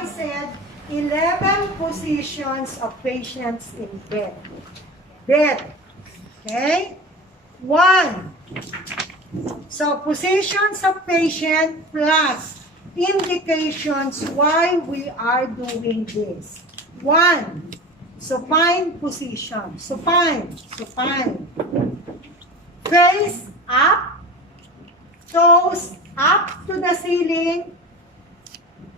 I said 11 positions of patients in bed. Bed. Okay? 1. So, positions of patient plus indications why we are doing this. 1. Supine position. Supine. Supine. Face up. Toes up to the ceiling.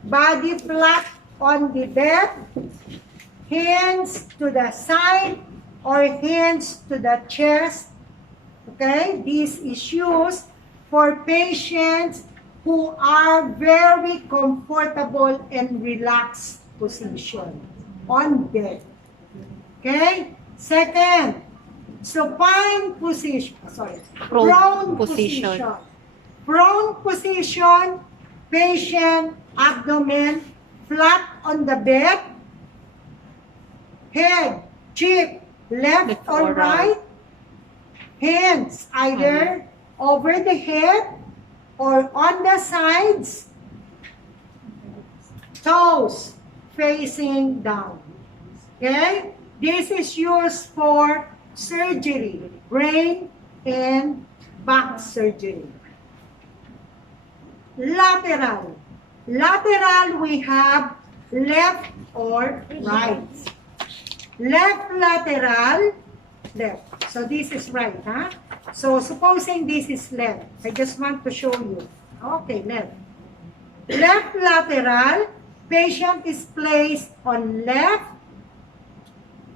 Body flat on the bed. Hands to the side or hands to the chest. Okay, this is used for patients who are very comfortable and relaxed position on bed. Okay, second, supine position, prone position. Prone position, patient abdomen flat on the bed, head, cheek, left or right, hands either over the head or on the sides, toes facing down. Okay? This is used for surgery, brain and back surgery. Lateral. Lateral, we have left or right. Left lateral, left. So this is right, huh? So supposing this is left, I just want to show you. Okay, left. Left lateral, patient is placed on left,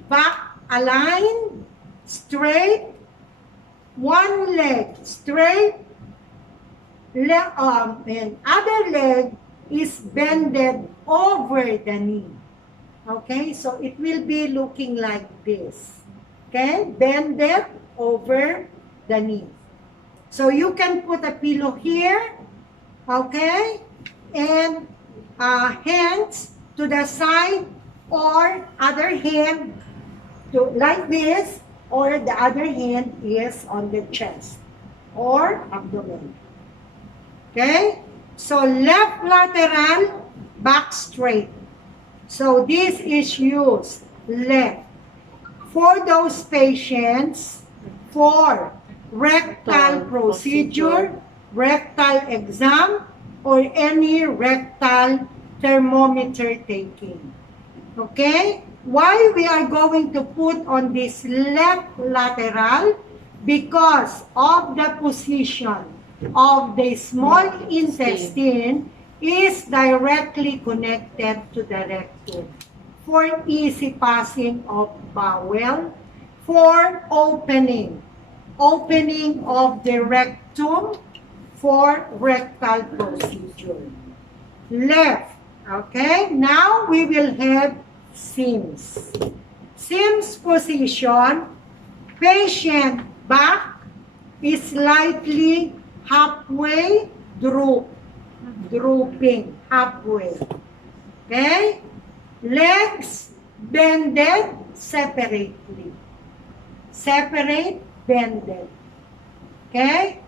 back aligned, straight, one leg straight, and other leg is bended over the knee. Okay, so it will be looking like this. Okay, bended over the knee. So you can put a pillow here, okay, and hands to the side or other hand to like this, or the other hand is on the chest or abdomen. Okay, so left lateral, back straight. So this is used left for those patients for rectal procedure, rectal exam, or any rectal thermometer taking. Okay? Why we are going to put on this left lateral? Because of the position of the small intestine is directly connected to the rectum for easy passing of bowel, for opening of the rectum for rectal procedure. Left. Okay, now we will have Sims. Sims position, patient back is slightly halfway drooping halfway. Okay? Legs bended separately. Separate, bended. Okay?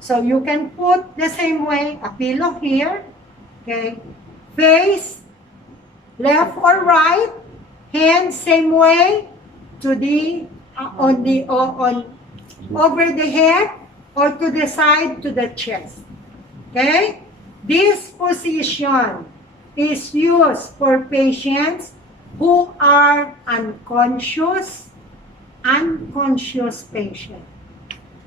So you can put the same way a pillow here. Okay? Face left or right, hand same way to the over the head or to the side to the chest. Okay? This position is used for patients who are unconscious patient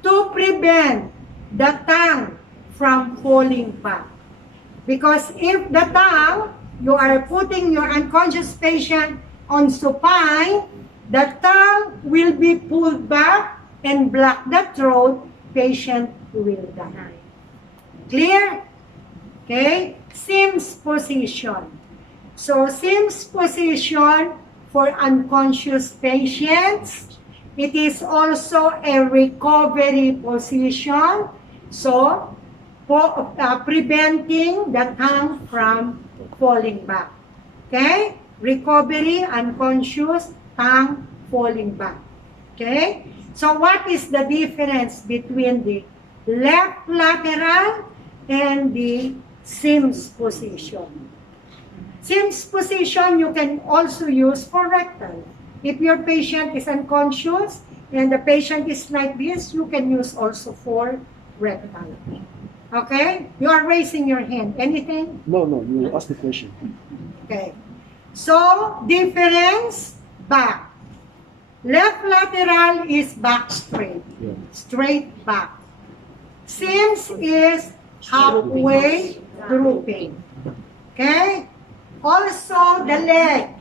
to prevent the tongue from falling back. Because if the tongue, you are putting your unconscious patient on supine, the tongue will be pulled back and block the throat, patient will die. Clear? Okay? Sims position. So, Sims position for unconscious patients. It is also a recovery position. So, preventing the tongue from falling back. Okay? Recovery, unconscious, tongue falling back. Okay? So, what is the difference between the left lateral and the Sims position? Sims position you can also use for rectal. If your patient is unconscious and the patient is like this, you can use also for rectal. Okay? You are raising your hand. Anything? No, you ask the question. Okay. So, difference, back. Left lateral is back straight. Yeah. Straight back. Sims is halfway drooping. Okay? Also, the leg.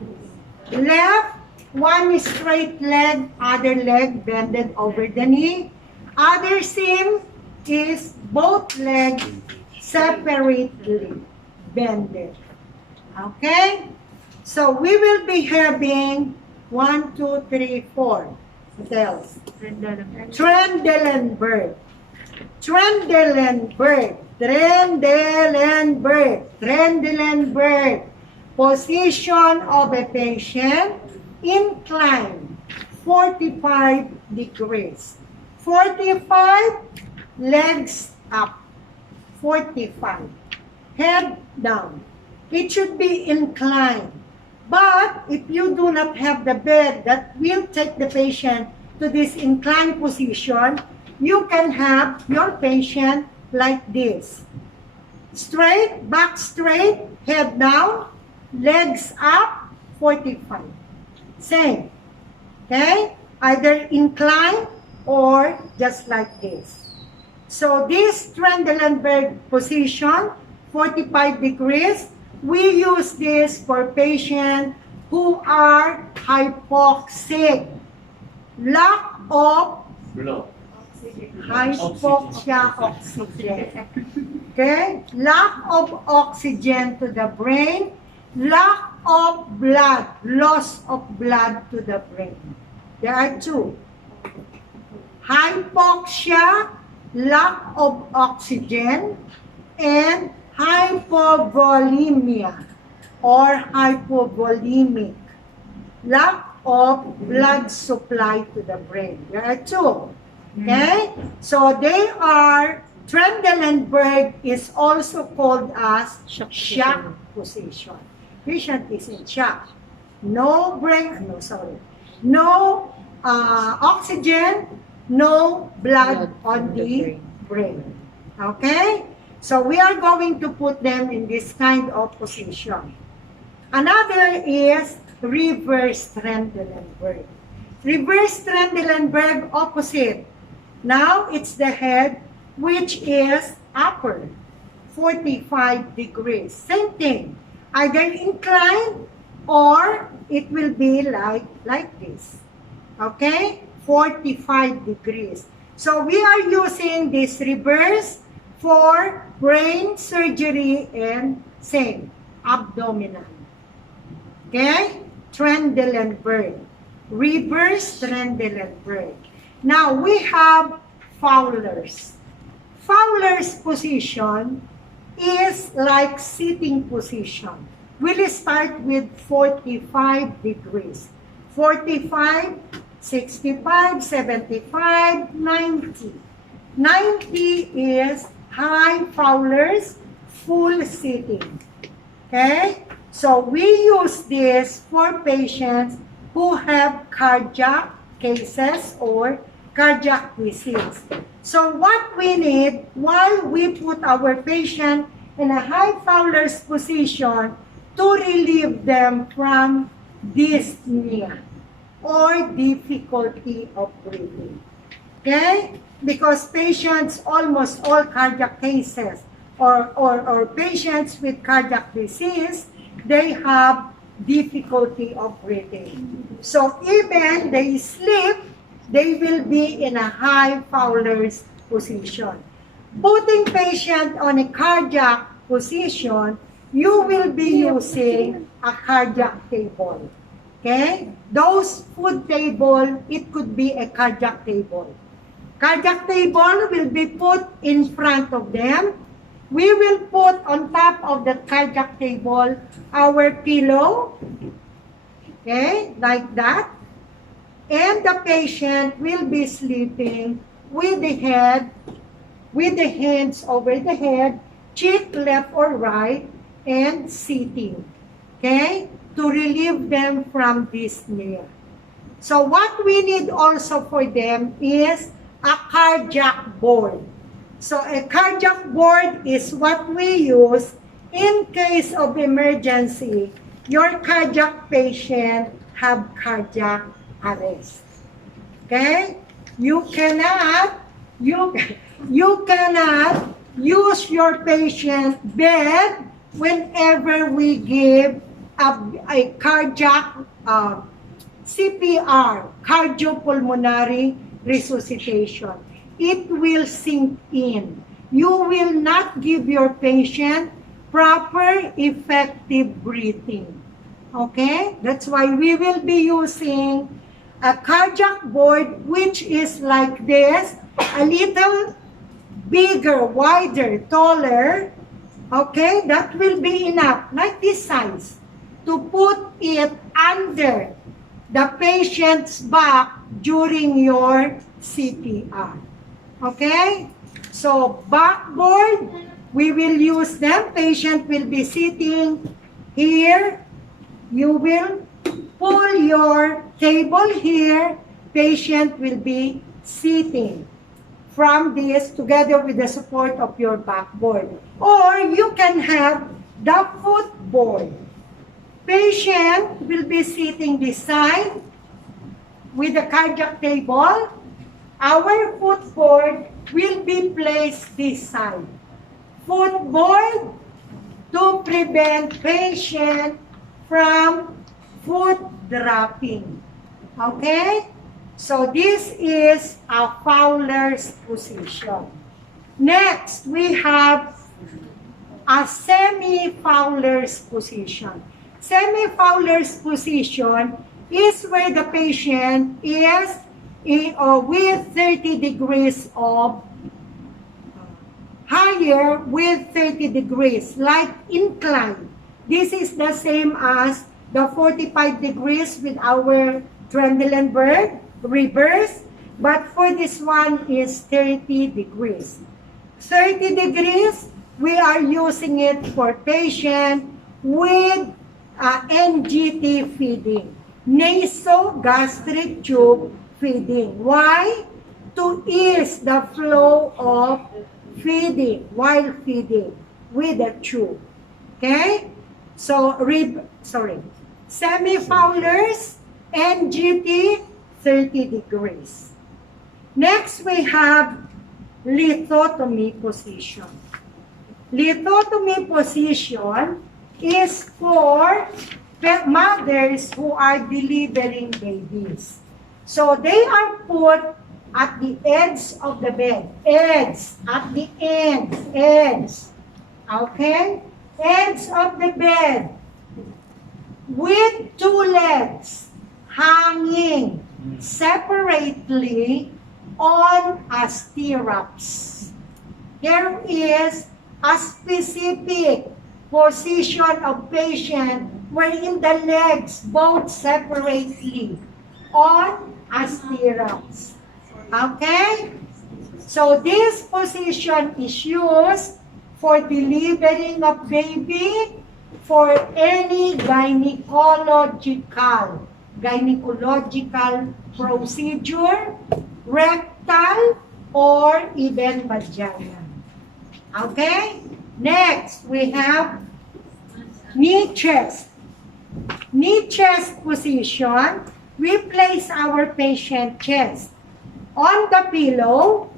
Left, one is straight leg, other leg bended over the knee. Other sim is both legs separately bended. Okay? So, we will be having 1, 2, 3, 4. What else? Trendelenburg. Trendelenburg. Trendelenburg. Trendelenburg. Position of a patient, incline 45 degrees. 45, legs up. 45. Head down. It should be inclined. But if you do not have the bed that will take the patient to this inclined position, you can have your patient like this. Straight, back straight, head down, legs up, 45. Same. Okay? Either incline or just like this. So this Trendelenburg position, 45 degrees, we use this for patients who are hypoxic. Lack of hypoxia oxygen. Okay? Lack of oxygen to the brain. Lack of blood. Loss of blood to the brain. There are two. Hypoxia, lack of oxygen, and hypovolemia or hypovolemic, lack of blood supply to the brain. There are two. Okay? So they are, Trendelenburg is also called as shock position. Patient is in shock. No oxygen, no blood on the brain. Okay? So we are going to put them in this kind of position. Another is reverse Trendelenburg. Reverse Trendelenburg opposite. Now it's the head which is upper, 45 degrees. Same thing. Either inclined or it will be like this. Okay? 45 degrees. So we are using this reverse for brain surgery and same, abdominal. Okay? Trendelenburg. Reverse Trendelenburg. Now, we have Fowler's. Fowler's position is like sitting position. We'll start with 45 degrees. 45, 65, 75, 90. 90 is high Fowler's, full sitting. Okay? So we use this for patients who have cardiac cases or cardiac disease. So what we need, while we put our patient in a high Fowler's position to relieve them from dyspnea or difficulty of breathing. Okay? Because patients, almost all cardiac cases or patients with cardiac disease, they have difficulty of breathing. So even they sleep, they will be in a high Fowler's position. Putting patient on a cardiac position, you will be using a cardiac table. Okay? Those food table, it could be a cardiac table. Cardiac table will be put in front of them. We will put on top of the cardiac table our pillow. Okay? Like that. And the patient will be sleeping with the head, with the hands over the head, cheek left or right, and sitting. Okay? To relieve them from dyspnea. So what we need also for them is a cardiac board. So a cardiac board is what we use in case of emergency. Your cardiac patient have cardiac arrest. Okay? You cannot use your patient bed whenever we give a cardiac CPR, cardiopulmonary resuscitation. It will sink in. You will not give your patient proper effective breathing. Okay? That's why we will be using a cardiac board which is like this, a little bigger, wider, taller. Okay? That will be enough, like this size, to put it under the patient's back during your CPR. Okay? So, backboard, we will use them. Patient will be sitting here. You will pull your table here. Patient will be sitting from this together with the support of your backboard. Or you can have the footboard. Patient will be sitting this side with the cardiac table. Our footboard will be placed this side. Footboard to prevent patient from foot dropping. Okay? So this is a Fowler's position. Next, we have a semi-Fowler's position. Semi-Fowler's position is where the patient is with 30 degrees of higher with 30 degrees, like incline. This is the same as the 45 degrees with our Trendelenburg reverse, but for this one is 30 degrees. 30 degrees, we are using it for patient with NGT feeding, nasogastric tube feeding. Why? To ease the flow of feeding while feeding with the tube. Okay? So, semi-Fowler's NGT 30 degrees. Next, we have lithotomy position. Lithotomy position is for mothers who are delivering babies. So they are put at the edge of the bed. Edge, at the end, edge. Okay? Edge of the bed with two legs hanging separately on a stirrups. There is a specific position of patient wherein the legs both separately on a stirrups. Okay? So this position is used for delivering of baby, for any gynecological procedure, rectal, or even vaginal. Okay? Next, we have knee chest. Knee chest position, we place our patient chest on the pillow.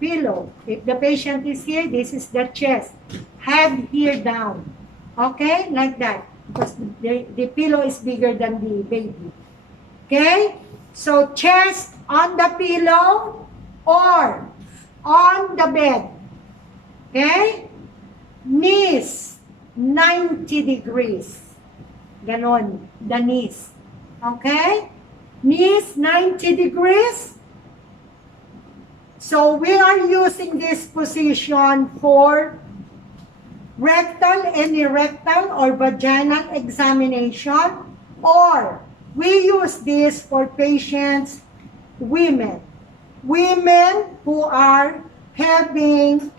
If the patient is here, this is the chest. Head here down. Okay? Like that. Because the pillow is bigger than the baby. Okay? So, chest on the pillow or on the bed. Okay? Knees, 90 degrees. Ganon, the knees. Okay? Knees, 90 degrees. So, we are using this position for any rectal or vaginal examination, or we use this for patients, women who are having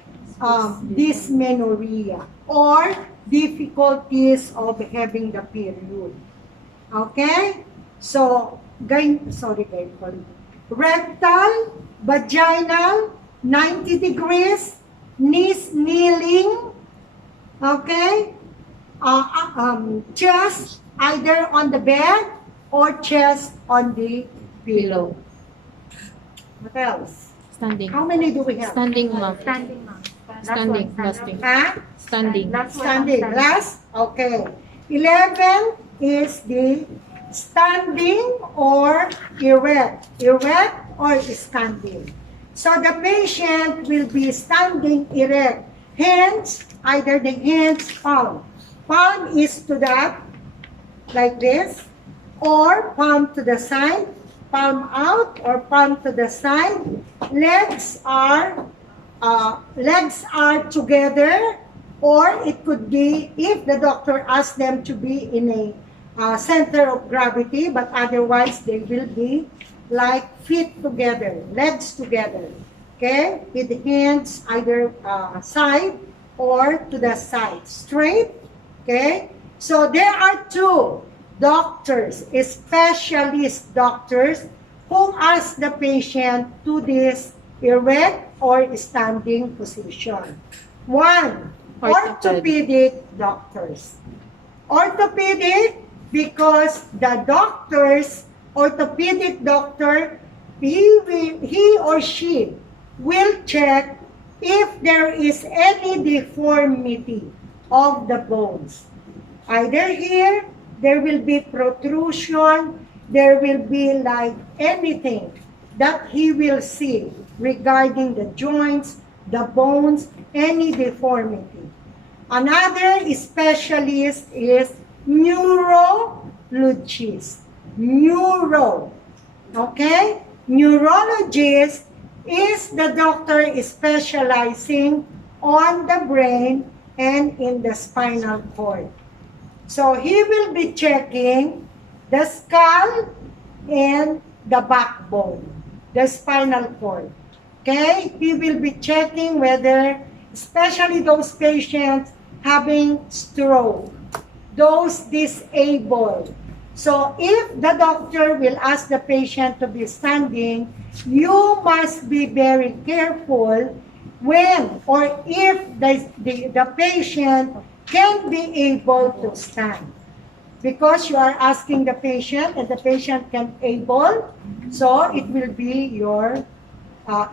dysmenorrhea or difficulties of having the period. Okay? So, rectal, vaginal, 90 degrees, knees kneeling, okay? Chest either on the bed or chest on the pillow. What else? Standing. How many do we have? Standing, ma'am. Standing, ma'am. Standing, resting. Huh? Standing. Last one, Standing. standing. Last? Okay. 11 is the standing or erect. Erect or standing. So the patient will be standing erect. Hands, either the hands palm. Palm is to the, like this, or palm to the side, palm out or palm to the side. Legs are together, or it could be if the doctor asks them to be in a center of gravity, but otherwise they will be like feet together, legs together, okay, with the hands either side or to the side, straight, okay. So there are two doctors, specialist doctors, who ask the patient to this erect or standing position. One, orthopedic doctors. Orthopedic because the orthopedic doctor, he or she will check if there is any deformity of the bones. Either here, there will be protrusion, there will be like anything that he will see regarding the joints, the bones, any deformity. Another specialist is neurologist. Okay? Neurologist is the doctor specializing on the brain and in the spinal cord. So he will be checking the skull and the backbone, the spinal cord. Okay? He will be checking whether, especially those patients having stroke, those disabled. So if the doctor will ask the patient to be standing, you must be very careful when or if the patient can be able to stand. Because you are asking the patient and the patient can able, so it will be your,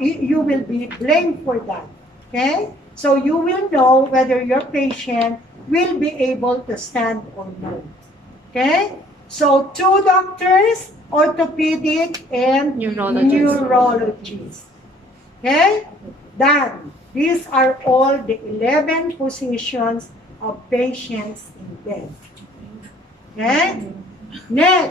you will be blamed for that. Okay? So you will know whether your patient will be able to stand or not. Okay? So two doctors, orthopedic and neurologist. Okay? Done. These are all the 11 positions of patients in bed. Okay? Next.